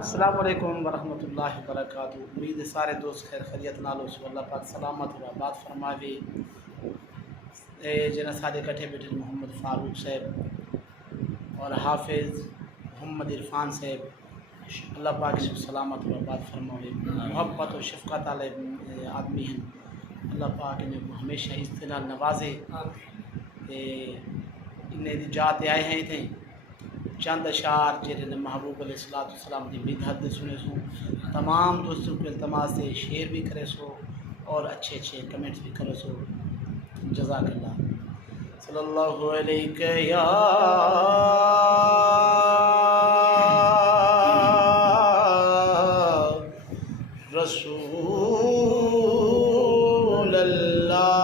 अस्सलाम वालेकुम वरहमतुल्लाहि वबरकातुहू। उम्मीद है सारे दोस्त खैर खैरियत नालो सो अल्लाह पाक सलामत व आबाद फरमावे। जना सादे कट्ठे बैठे मोहम्मद फ़ारूक साहब और हाफिज़ मोहम्मद इरफान साहब, अल्लाह पाक सब सलामत व आबाद फरमावे। मोहब्बत और शफ़क़त वाले आदमी हैं, अल्लाह पाक इन्हें हमेशा इस तरह नवाजे। इन्हें जात आए हैं थे चंद अशार जिन्हें महबूब अलैहिस्सलाम की मिदहत सुने सो। तमाम दोस्तों को इल्तमास से शेयर भी करे सो और अच्छे अच्छे कमेंट्स भी करे सो। जज़ाकल्लाह। सल्लल्लाहु अलैहि या रसूल अल्लाह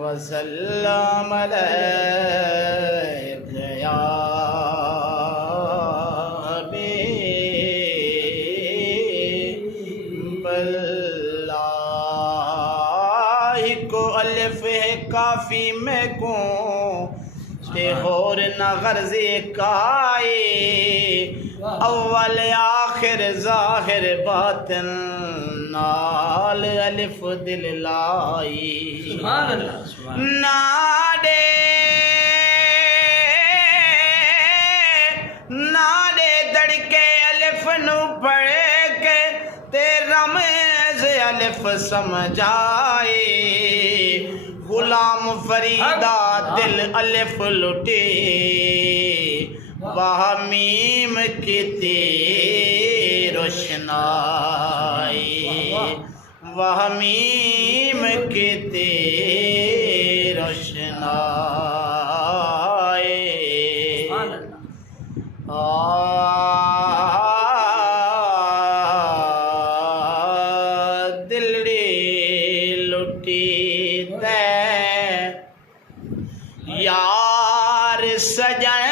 वसल्लम अलैका या हबीबल्लाह। को अलिफ है काफ़ी में को ते होर न गर्ज़े काए, अव्वल आखिर ज़ाहिर बातिन नाल अलिफ दिल लाई। नाडे नाडे दड़के अलिफ नु पढ़े के ते रमेज अलिफ समझाए। गुलाम फरीदा दिल अलिफ लुटे, वाह मीम की रोशनाई, वाह मीम की रोशनाई। दिलड़ी लुटी ते यार सजन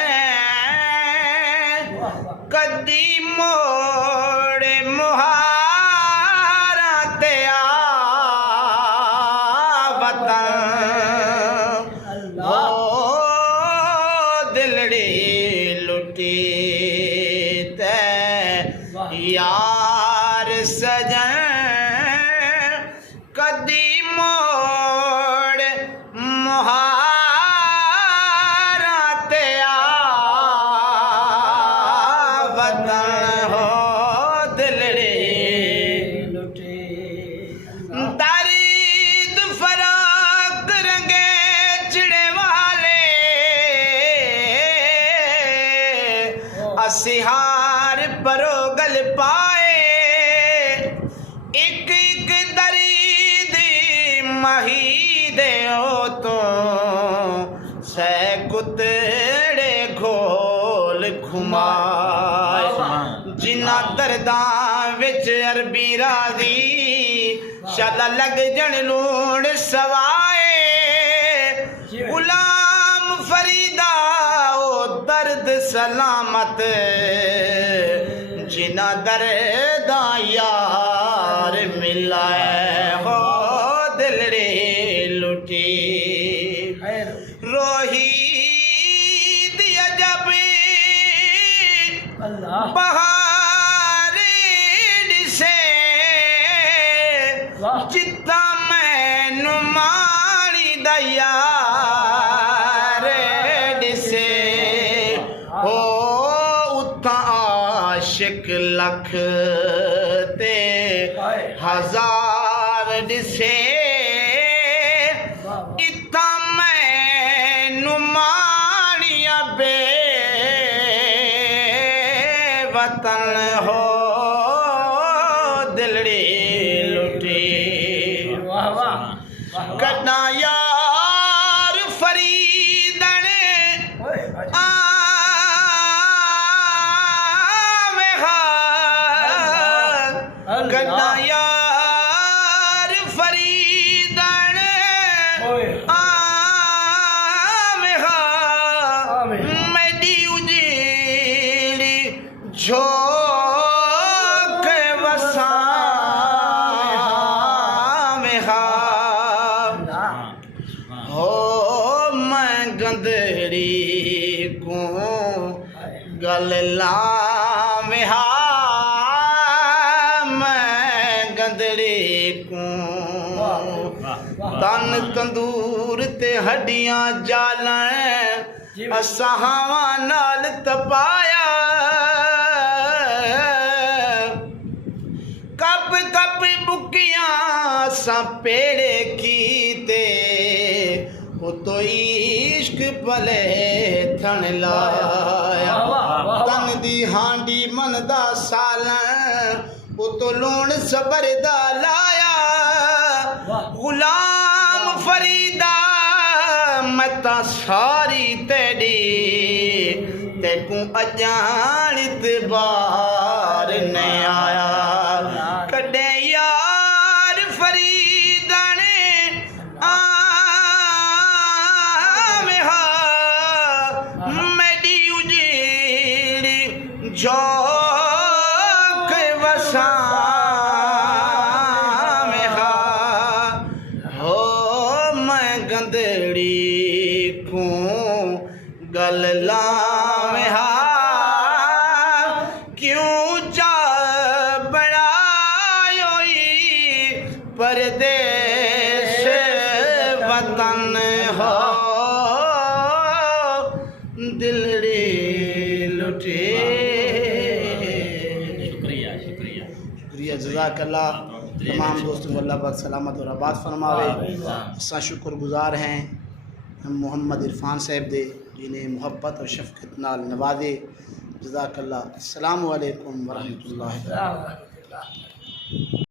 कदी मोड़े मुहारा ते वतन। ओ दिलड़ी लुटी ते यार सजन कदी मोड़ मुहारा ते वतन। हो दिलड़ी लुटी दर्द फराक रंगे चिड़े वाले, असिहार परोगल पाए। एक एक दर्द मही दे हो तो सै कुतड़े घोल घुमाए। जिन्ना दर्दा विच अरबी राजी शाला लग जन लूण सवाए। गुलाम फरीदा ओ दर्द सलामत जिन्ना दर्दा यार मिलाए। हो दिलड़ी लुटी रोही दिया जब बहारे से चित्ता मैनू माणी दया से। हो उथा आशिक लख ते हजार दिसे, इथा मैनू माणिया बे वतन। हो दिलड़ी लुटी कदा यार फरीदन आवे कदा यार फरीदन आवे मेरी उजीड़ी झोंक वसा को गल लावे हा मैं गंदड़े को तन तंदूर ते हड्डियां जालन असां हवा नाल तपाया कप कप बुकियां असां पेड़े कीते तो इश्क भले थण लाया तन दी हांडी मन दा सालन तो लूण सबर दा लाया गुलाम फरीदा मैं ता सारी तेरी तेकू अजानित बार नहीं आया कदे यार फरीदा ने मेरी उजेड़ी जोक वसा हो मैं गंदड़ी को गल लावे हा क्यों जा बनायोई परदेश वतन हो दिलड़ी लुटे। शुक्रिया शुक्रिया शुक्रिया जज़ाकल्लाह। तमाम दोस्तों को अल्लाह पाक सलामत और आबाद फरमावे। असां शुक्रगुजार हैं मोहम्मद इरफान साहब दे जिन्हें मुहब्बत और शफ़क़त नाल नवाजे। जज़ाकल्लाह। अस्सलामु अलैकुम व रहमतुल्लाहि।